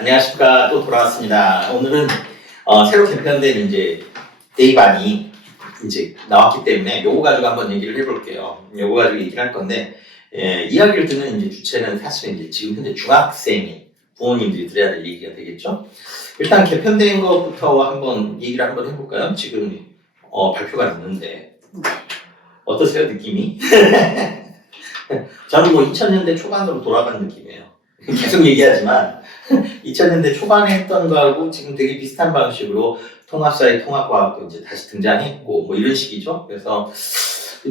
안녕하십니까. 또 돌아왔습니다. 오늘은 새로 개편된 이제 데이반이 이제 나왔기 때문에 요거 가지고 한번 얘기를 해볼게요. 요거 가지고 얘기를 할 건데, 이야기를 듣는 이제 주체는 사실은 이제 지금 현재 중학생이 부모님들이 들어야 될 얘기가 되겠죠. 일단 개편된 것부터 한번 얘기를 한번 해볼까요? 지금 발표가 났는데 어떠세요, 느낌이? 저는 뭐 2000년대 초반으로 돌아간 느낌이에요. 계속 얘기하지만 2000년대 초반에 했던 거하고 지금 되게 비슷한 방식으로 통합사회 통합과학도 이제 다시 등장했고 뭐 이런 식이죠. 그래서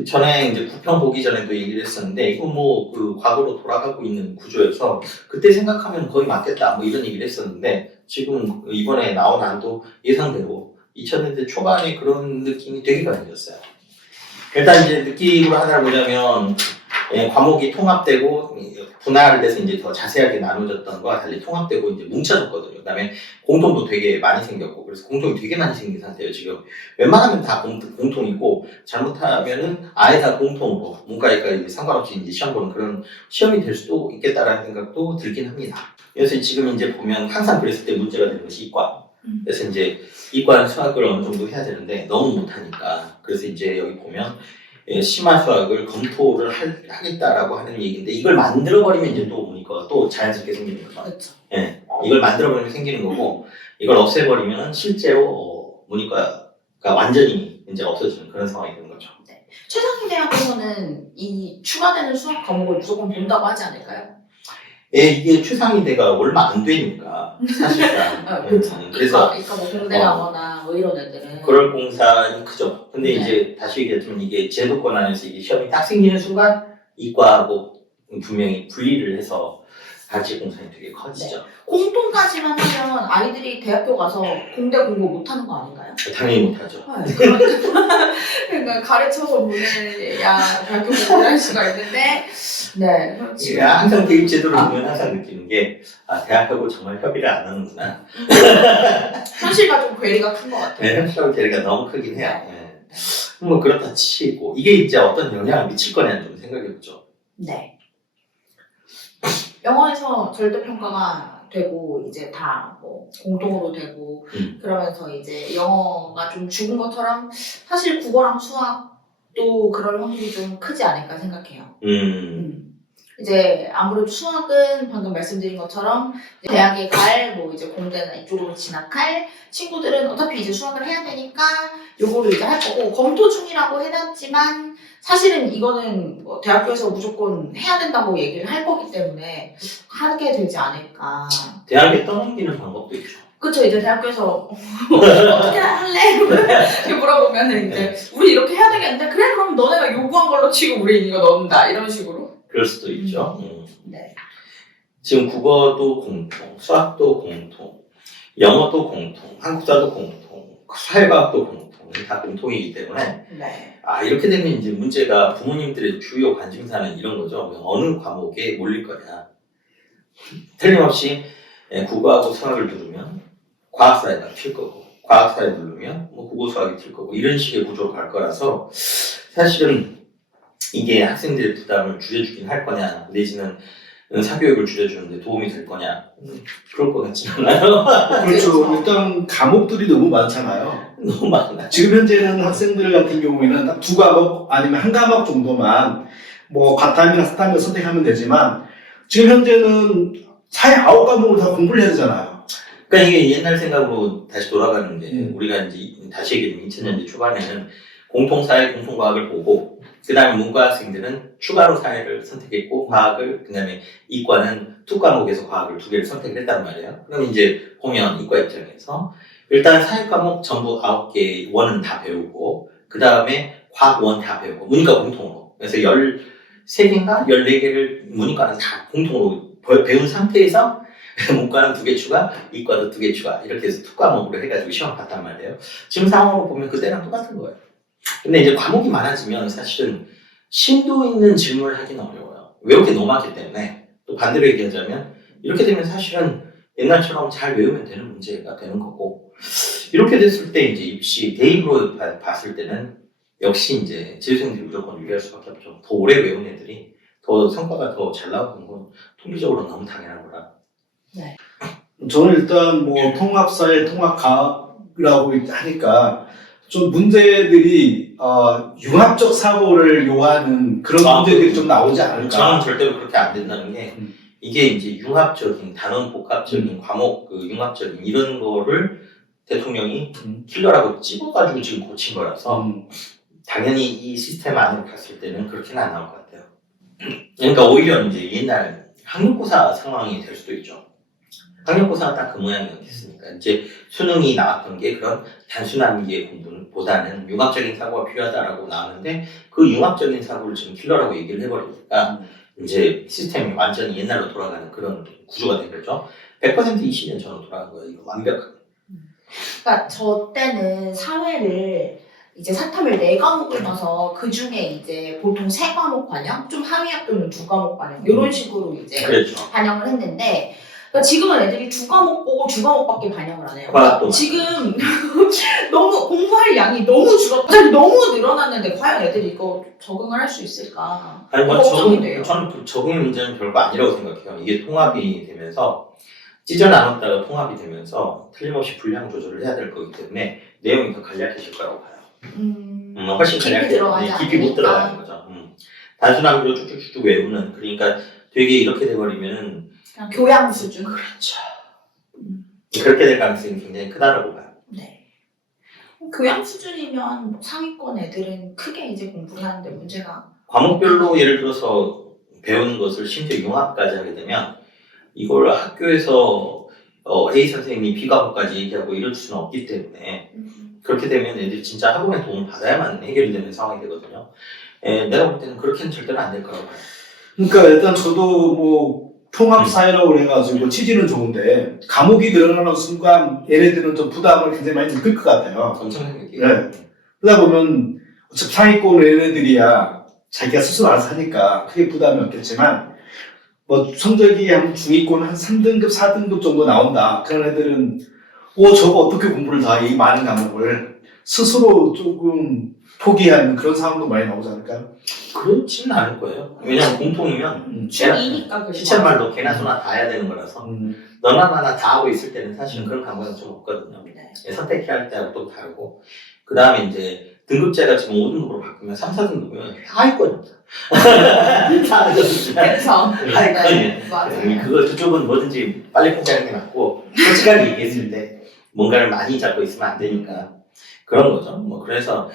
전에 이제 구평 보기 전에도 얘기를 했었는데 이거 뭐 그 과거로 돌아가고 있는 구조여서 그때 생각하면 거의 맞겠다 뭐 이런 얘기를 했었는데 지금 이번에 나온 안도 예상대로 2000년대 초반에 그런 느낌이 되게 강해졌어요. 일단 이제 느낌으로 하나를 보자면 과목이 통합되고 분할을 돼서 이제 더 자세하게 나눠졌던 거와 달리 통합되고 이제 뭉쳐졌거든요. 그다음에 공통도 되게 많이 생겼고 그래서 공통이 되게 많이 생긴 상태예요. 지금 웬만하면 다 공통이고 잘못하면은 아예 다 공통으로 문과일까 상관없이 이제 시험 보는 그런 시험이 될 수도 있겠다라는 생각도 들긴 합니다. 그래서 지금 이제 보면 항상 그랬을 때 문제가 되는 것이 이과. 그래서 이제 이과는 수학을 어느 정도 해야 되는데 너무 못하니까 그래서 이제 여기 보면 심화 수학을 검토를 하겠다라고 하는 얘기인데 이걸 만들어버리면 이제 또 문이과가 또 자연스럽게 생기는 거죠. 그렇죠. 예, 이걸 만들어버리면 생기는 거고 이걸 없애버리면 실제로 문이과가 완전히 이제 없어지는 그런 상황이 되는 거죠. 네. 최상위 대학에서는 이 추가되는 수학 과목을 무조건 본다고 하지 않을까요? 예, 이게 최상위대가 얼마 안 되니까 사실상 그렇죠. 그래서 이과 뭐 공대 나거나 뭐 이런 애들은 그럴 공산이 크죠. 근데 네. 이제 다시 얘기하자면 이게 제도권 안에서 이게 시험이 딱 생기는 순간 이과하고 분명히 분리를 해서 같이 공산이 되게 커지죠. 공통까지만 하면 아이들이 대학교 가서 공대 공부 못하는 거 아닌가요? 당연히 못하죠. 그러니까 가르쳐서 보내야 대학교 공부를 할 수가 있는데 네. 제가 항상 대입제도를 보면 항상 느끼는 게 대학하고 정말 협의를 안 하는구나. 현실과 좀 괴리가 큰 것 같아요. 네, 현실하고 괴리가 너무 크긴 해요. 네. 뭐 그렇다 치고 이게 이제 어떤 영향을 미칠 거냐는 좀 생각해보죠. 네. 영어에서 절대평가가 되고 이제 다 뭐 공통으로 되고 그러면서 이제 영어가 좀 죽은 것처럼 사실 국어랑 수학도 그럴 확률이 좀 크지 않을까 생각해요. 이제 아무래도 수학은 방금 말씀드린 것처럼 대학에 갈, 뭐 이제 공대나 이쪽으로 진학할 친구들은 어차피 이제 수학을 해야 되니까 요거를 이제 할 거고 검토 중이라고 해놨지만 사실은 이거는 뭐 대학교에서 무조건 해야 된다고 얘기를 할 거기 때문에 하게 되지 않을까. 대학에 떠넘기는 방법도 있죠. 그쵸, 이제 대학교에서 어떻게 할래? 이렇게 물어보면 이제 우리 이렇게 해야 되겠는데 그래 그럼 너네가 요구한 걸로 치고 우리 이거 넣는다 이런 식으로. 그럴 수도 있죠. 네. 지금 국어도 공통, 수학도 공통, 영어도 공통, 한국사도 공통, 사회과학도 공통, 다 공통이기 때문에 네. 이렇게 되면 이제 문제가 부모님들의 주요 관심사는 이런 거죠. 어느 과목에 몰릴 거냐. 틀림없이 국어하고 수학을 누르면 과학사회가 튈 거고, 과학사회 누르면 뭐 국어 수학이 튈 거고 이런 식의 구조로 갈 거라서 사실은 이게 학생들의 부담을 줄여주긴 할 거냐 내지는 사교육을 줄여주는데 도움이 될 거냐 그럴 것 같지 않아요. 그렇죠. 일단 과목들이 너무 많잖아요. 너무 많아. 지금 현재는 학생들 같은 경우에는 딱 두 과목 아니면 한 과목 정도만 뭐 바탐이나 스탐을 선택하면 되지만 지금 현재는 사회 9과목을 다 공부를 해야 되잖아요. 그러니까 이게 옛날 생각으로 다시 돌아가는데 우리가 이제 다시 얘기하면 2000년대 초반에는 공통사회, 공통과학을 보고 그 다음에 문과 학생들은 추가로 사회를 선택했고 과학을 그 다음에 이과는 두 과목에서 과학을 두 개를 선택을 했단 말이에요. 그럼 이제 보면 이과 입장에서 일단 사회 과목 전부 9개 원은 다 배우고 그 다음에 과학 원 다 배우고 문과 공통으로 그래서 13개인가 14개를 문과는 다 공통으로 배운 상태에서 문과는 2개 추가, 이과도 2개 추가 이렇게 해서 두 과목으로 해가지고 시험 봤단 말이에요. 지금 상황으로 보면 그때랑 똑같은 거예요. 근데 이제 과목이 많아지면 사실은 심도 있는 질문을 하기는 어려워요. 외우기 너무 많기 때문에 또 반대로 얘기하자면 이렇게 되면 사실은 옛날처럼 잘 외우면 되는 문제가 되는 거고 이렇게 됐을 때 이제 입시 대입으로 봤을 때는 역시 이제 재수생들이 무조건 유리할 수밖에 없죠. 더 오래 외운 애들이 더 성과가 더 잘 나오는 건 통계적으로 너무 당연한 거라. 네. 저는 일단 뭐 통합사회 통합과학이라고 하니까 좀 문제들이 융합적 사고를 요하는 그런 문제들이 좀 나오지 않을까. 저는 절대로 그렇게 안 된다는 게 음. 이게 이제 융합적인 단원 복합적인 과목 그 융합적인 이런 거를 대통령이 킬러라고 찍어가지고 지금 고친 거라서 당연히 이 시스템 안으로 갔을 때는 그렇게는 안 나올 것 같아요. 그러니까 오히려 이제 옛날 학력고사 상황이 될 수도 있죠. 학력고사가 딱 그 모양이었겠으니까 이제 수능이 나왔던 게 그런 단순한 게 공부보다는 융합적인 사고가 필요하다라고 나오는데 그 융합적인 사고를 지금 킬러라고 얘기를 해버리니까 이제 시스템이 완전히 옛날로 돌아가는 그런 구조가 된 거죠. 100% 20년 전으로 돌아간 거예요. 이거 완벽하게. 그러니까 저 때는 사회를 이제 사탐을 4과목을 넣어서 그 중에 이제 보통 3과목 반영, 좀 하위 학교는 2과목 반영 이런 식으로 이제 그렇죠. 반영을 했는데 그러니까 지금은 애들이 2과목 보고 2과목밖에 반영을 안 해요. 과학도 그러니까 지금 너무 공부할 양이 너무 갑자기 너무 늘어났는데 과연 애들이 이거 적응을 할 수 있을까? 아니 뭐 걱정이 돼요. 저는 그 적응의 문제는 별거 아니라고 생각해요. 이게 통합이 되면서 찢어 나눴다가 통합이 되면서 틀림없이 분량 조절을 해야 될 거기 때문에 내용이 더 간략해질 거라고 봐요. 훨씬 깊이 간략해. 들어가지 깊이 못 않으니까. 들어가는 거죠. 단순함으로 쭉쭉쭉 외우는 그러니까 되게 이렇게 돼버리면은 그냥 교양 수준. 그렇죠. 그렇게 될 가능성이 굉장히 크다라고 봐요. 네. 교양 수준이면 뭐 상위권 애들은 크게 이제 공부를 하는데 문제가 과목별로 예를 들어서 배우는 것을 심지어 융합까지 하게 되면 이걸 학교에서 A 선생님이 B 과목까지 얘기하고 이럴 수는 없기 때문에 그렇게 되면 애들이 진짜 학원의 도움을 받아야만 해결이 되는 상황이 되거든요. 내가 볼 때는 그렇게는 절대로 안 될 거라고 봐요. 그러니까 일단 저도 뭐 통합사회라고 그래가지고 취지는 좋은데 과목이 늘어나는 순간 얘네들은 좀 부담을 굉장히 많이 느낄 것 같아요. 엄청난 얘기예요. 네. 그러다 보면 어차피 상위권 얘네들이야 자기가 스스로 알아서 하니까 크게 부담이 없겠지만 뭐 성적이 한 중위권 한 3등급, 4등급 정도 나온다. 그런 애들은 저거 어떻게 공부를 다 이 많은 과목을 스스로 조금 포기하는 그런 상황도 많이 나오지 않을까요? 그렇지는 않을 거예요. 왜냐면 공통이면 중2니까 그래. 시체말로 개나 소나 다 해야 되는 거라서 너나 나나 다 하고 있을 때는 사실은 그런 감각은 좀 없거든요. 네. 선택해야 할 때하고 또 다르고 그 다음에 이제 등급제가 지금 5등급으로 바뀌면 3, 4등급이면 하위권입니다. 그래서 하위권이에요. 맞아요. 그거 그쪽은 뭐든지 빨리 포기하는 게 낫고 솔직하게 얘기했을 때 뭔가를 많이 잡고 있으면 안 되니까 그런 거죠. 뭐 그래서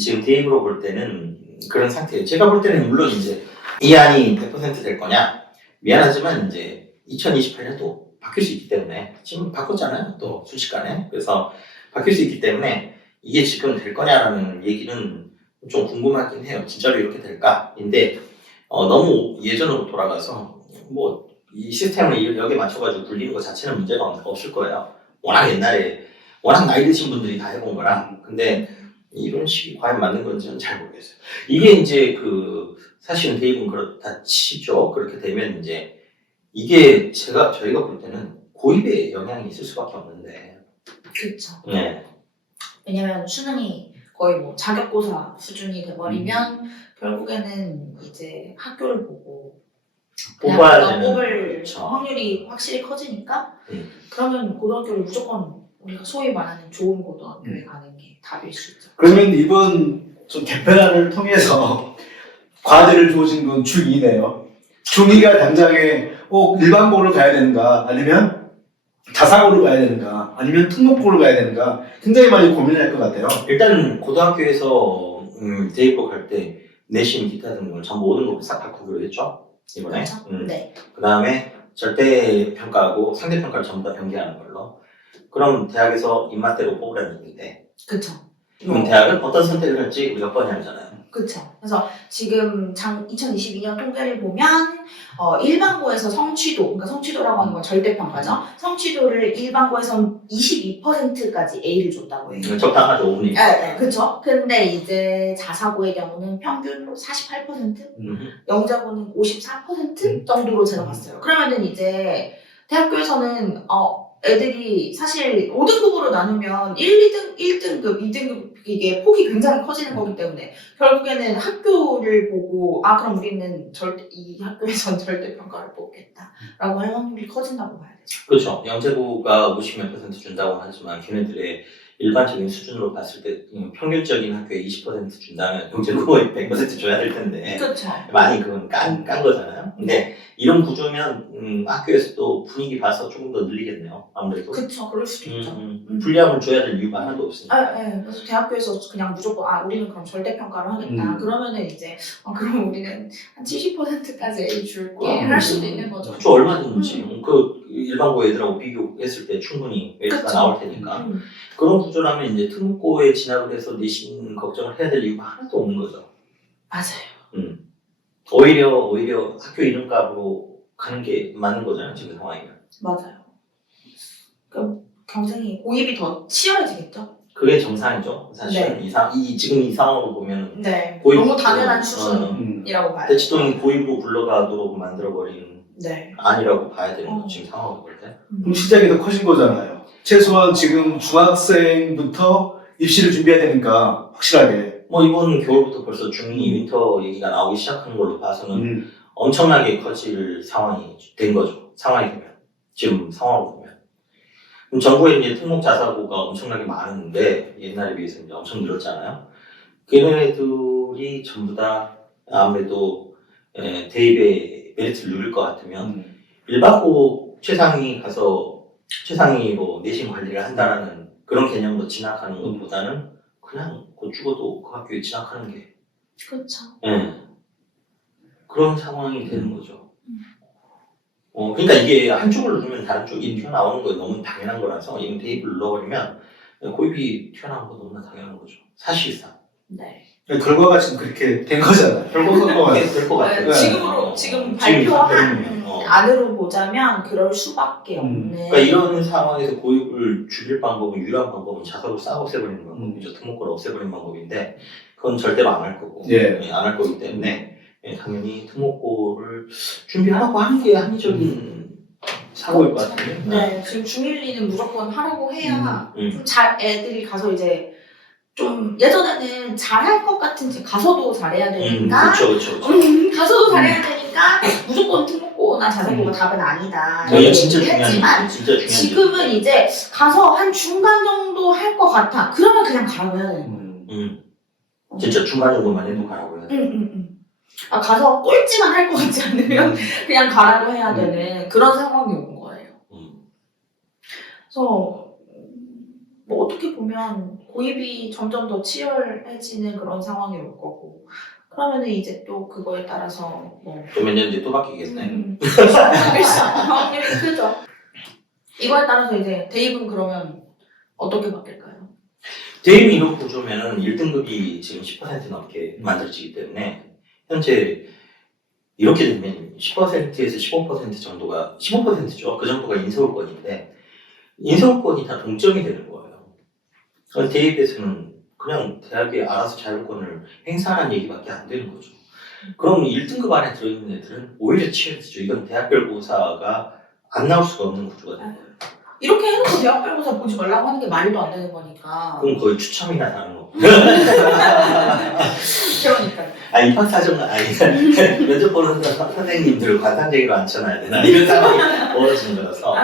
지금 대입으로 볼 때는 그런 상태예요. 제가 볼 때는 물론 이제 이 안이 100% 될 거냐 미안하지만 이제 2028년도 바뀔 수 있기 때문에 지금 바꿨잖아요. 또 순식간에 그래서 바뀔 수 있기 때문에 이게 지금 될 거냐라는 얘기는 좀 궁금하긴 해요. 진짜로 이렇게 될까인데 너무 예전으로 돌아가서 뭐 이 시스템을 여기에 맞춰가지고 굴리는 것 자체는 문제가 없을 거예요. 워낙 옛날에 워낙 나이 드신 분들이 다 해본 거라. 근데 이런 식이 과연 맞는 건지는 잘 모르겠어요. 이게 이제 사실은 대입은 그렇다 치죠. 그렇게 되면 이제 이게 저희가 볼 때는 고입에 영향이 있을 수밖에 없는데. 그렇죠. 네. 왜냐면 수능이 거의 뭐 자격고사 수준이 돼버리면 결국에는 이제 학교를 보고 뽑아야 되는 뽑을 그렇죠. 확률이 확실히 커지니까 그러면 고등학교를 무조건 우리가 소위 말하는 좋은 고등학교에 가는 게 답일 수 있죠. 그러면 이번 좀 개편안을 통해서 과제를 주어진 건 중2네요. 중2가 당장에 일반고를 가야 되는가 아니면 자사고를 가야 되는가 아니면 특목고를 가야 되는가 굉장히 많이 고민할 것 같아요. 일단 고등학교에서 대입고 갈 때 내신 기타 등등을 전부 5등급으로 싹 바꾸기로 했죠. 이번에. 그렇죠? 네. 그 다음에 절대 평가하고 상대 평가를 전부 다 병기하는 걸로. 그럼 대학에서 입맛대로 뽑으라는 얘기인데. 그렇죠. 그럼 대학은 어떤 선택을 할지 우리가 뻔히 알잖아요. 그렇죠. 그래서 지금 2022년 통계를 보면 일반고에서 성취도, 그러니까 성취도라고 하는 건 절대평가죠. 성취도를 일반고에서 22%까지 A를 줬다고 해요. 적당하죠, 5분이. 네, 그렇죠. 근데 이제 자사고의 경우는 평균 48%, 영자고는 54% 정도로 제가 봤어요. 그러면은 이제 대학교에서는 애들이 사실 5등급으로 나누면 1등급, 2등급 이게 폭이 굉장히 커지는 거기 때문에 결국에는 학교를 보고 그럼 우리는 이 학교에선 절대 평가를 뽑겠다라고 할 확률이 커진다고 봐야 되죠. 그렇죠. 영재고가 50몇 % 준다고 하지만 걔네들의 일반적인 수준으로 봤을 때 평균적인 학교에 20% 준다면 영재고에 100% 줘야 될 텐데 그렇죠. 많이 그건 깐 거잖아요. 근데 이런 구조면 학교에서도 분위기 봐서 조금 더 늘리겠네요. 아무래도. 그렇죠. 그럴 수도 있죠. 불리함을 줘야 될 이유가 하나도 없으니까. 네. 그래서 대학교에서 그냥 무조건 우리는 그럼 절대 평가를 하겠다. 그러면은 이제 그럼 우리는 한 70%까지 A 줄게 할 수도 있는 거죠. 그렇죠. 얼마든지 그 일반고 애들하고 비교했을 때 충분히 A가 그쵸. 나올 테니까. 그런 구조라면 이제 특목고에 진학을 해서 내신 걱정을 해야 될 이유가 하나도 없는 거죠. 맞아요. 오히려 학교 이름값으로 가는 게 맞는 거잖아요, 지금 상황이면. 맞아요. 그럼 경쟁이 고입이 더 치열해지겠죠? 그게 정상이죠. 사실 지금 이 상황으로 보면 네. 고입, 너무 당연한 수순이라고 봐요. 대치동이 고입으로 굴러가도록 만들어버린 네. 아니라고 봐야 되는 거죠, 지금 상황으로 볼 때. 그럼 시장이 더 커진 거잖아요. 최소한 지금 중학생부터 입시를 준비해야 되니까 확실하게. 뭐 이번 겨울부터 벌써 중2 윈터 얘기가 나오기 시작하는 걸로 봐서는 엄청나게 커질 상황이 된 거죠. 상황이 되면. 지금 상황으로 보면. 그럼 정부에 이제 특목 자사고가 엄청나게 많은데 옛날에 비해서 이제 엄청 늘었잖아요. 걔네들이 전부 다 아무래도 대입에 메리트를 누릴 것 같으면 일반고 최상위로 내신 관리를 한다라는 그런 개념으로 진학하는 것보다는 그냥 곧 죽어도 그 학교에 진학하는 게 그렇죠. 그런 상황이 되는 거죠. 그러니까 이게 한쪽을 누르면 다른 쪽이 튀어나오는 거 너무 당연한 거라서 이건 대입을 눌러버리면 고입이 튀어나오는 거 너무나 당연한 거죠. 사실상. 네. 결과가 지금 그렇게 된 거잖아요. 결과가 될것 같아요. 지금 발표한 안으로 보자면 그럴 수밖에 없네. 그러니까 이런 상황에서 고입을 줄일 방법은 유일한 방법은 자사고 싹 없애버리는 방법이죠. 특목고를 없애버리는 방법인데 그건 절대로 안 할 거고 안 할 거기 때문에 당연히 특목고를 준비하라고 하는 게 합리적인 사고일 것 같아요. 네, 지금 중1, 2는 무조건 하라고 해야 좀 잘 애들이 가서 이제 좀 예전에는 잘할 것 같은 가서도 잘해야 되니까 그렇죠. 가서도 잘해야 되니까 무조건 특목고나 자사고가 답은 아니다. 이게 진짜 했지만 중요한 지금은 이제 가서 한 중간 정도 할 것 같아. 그러면 그냥 가라고 해야 되는 거예요. 진짜 중간 정도만 해도 가라고 해야 돼. 가서 꼴찌만 할 것 같지 않으면 그냥 가라고 해야 되는 그런 상황이 온 거예요. 그래서 뭐 어떻게 보면 고입이 점점 더 치열해지는 그런 상황이 올 거고 그러면은 이제 또 그거에 따라서 뭐 또 몇 년 뒤에 또 바뀌겠네. 확률이 크죠. 이거에 따라서 이제 대입은 그러면 어떻게 바뀔까요? 대입이 이런 구조면은 1등급이 지금 10% 넘게 만들어지기 때문에 현재 이렇게 되면 10%에서 15% 정도가 15%죠. 그 정도가 인서울권인데 인서울권이 다 동점이 되는 거예요. 대입에서는 그냥 대학이 알아서 자율권을 행사하는 얘기밖에 안 되는 거죠. 그럼 1등급 안에 들어있는 애들은 오히려 치열해지죠. 이건 대학별고사가 안 나올 수가 없는 구조가 된 거예요. 이렇게 해놓고 대학별고사 보지 말라고 하는 게 말도 안 되는 거니까. 그럼 거의 추첨이나 다른 거. 그러니까요. 입학사정, 면접 보는 선생님들 관상쟁이로 앉혀놔야 되나? 이런 상황이 벌어지는 거라서.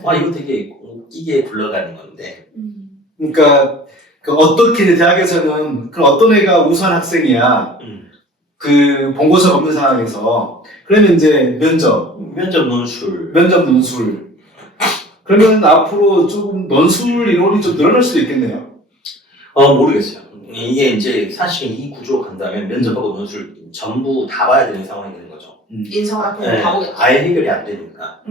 이거 되게 웃기게 굴러가는 건데. 그러니까 어떻게 대학에서는 그럼 어떤 애가 우수한 학생이야. 그 본고사가 없는 상황에서 그러면 이제 면접 논술 그러면 앞으로 조금 논술 인원이 좀 늘어날 수도 있겠네요. 모르겠어요. 이게 이제 사실 이 구조로 간다면 면접하고 논술 전부 다 봐야 되는 상황이 되는 거죠. 인서울학교 다 보겠다. 아예 해결이 안 되니까.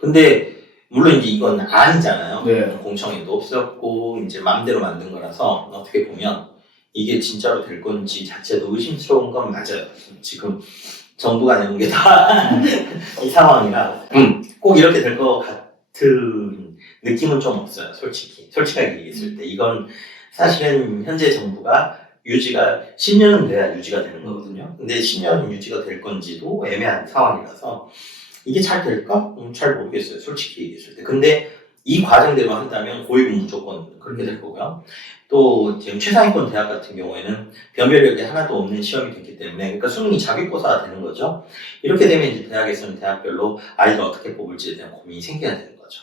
근데 물론 이제 이건 아니잖아요. 공청회도 없었고 이제 마음대로 만든 거라서 어떻게 보면 이게 진짜로 될 건지 자체도 의심스러운 건 맞아요. 지금 정부가 내는 게 다 이 상황이라 꼭 이렇게 될 것 같은 느낌은 좀 없어요. 솔직하게 얘기했을 때 이건 사실은 현재 정부가 유지가 10년은 돼야 유지가 되는 거거든요. 근데 10년 유지가 될 건지도 애매한 상황이라서 이게 잘 될까? 잘 모르겠어요. 솔직히 얘기했을 때. 근데 이 과정대로 한다면 고입은 무조건 그렇게 될 거고요. 또 지금 최상위권 대학 같은 경우에는 변별력이 하나도 없는 시험이 됐기 때문에 그러니까 수능이 자기고사가 되는 거죠. 이렇게 되면 이제 대학에서는 대학별로 아이를 어떻게 뽑을지에 대한 고민이 생겨야 되는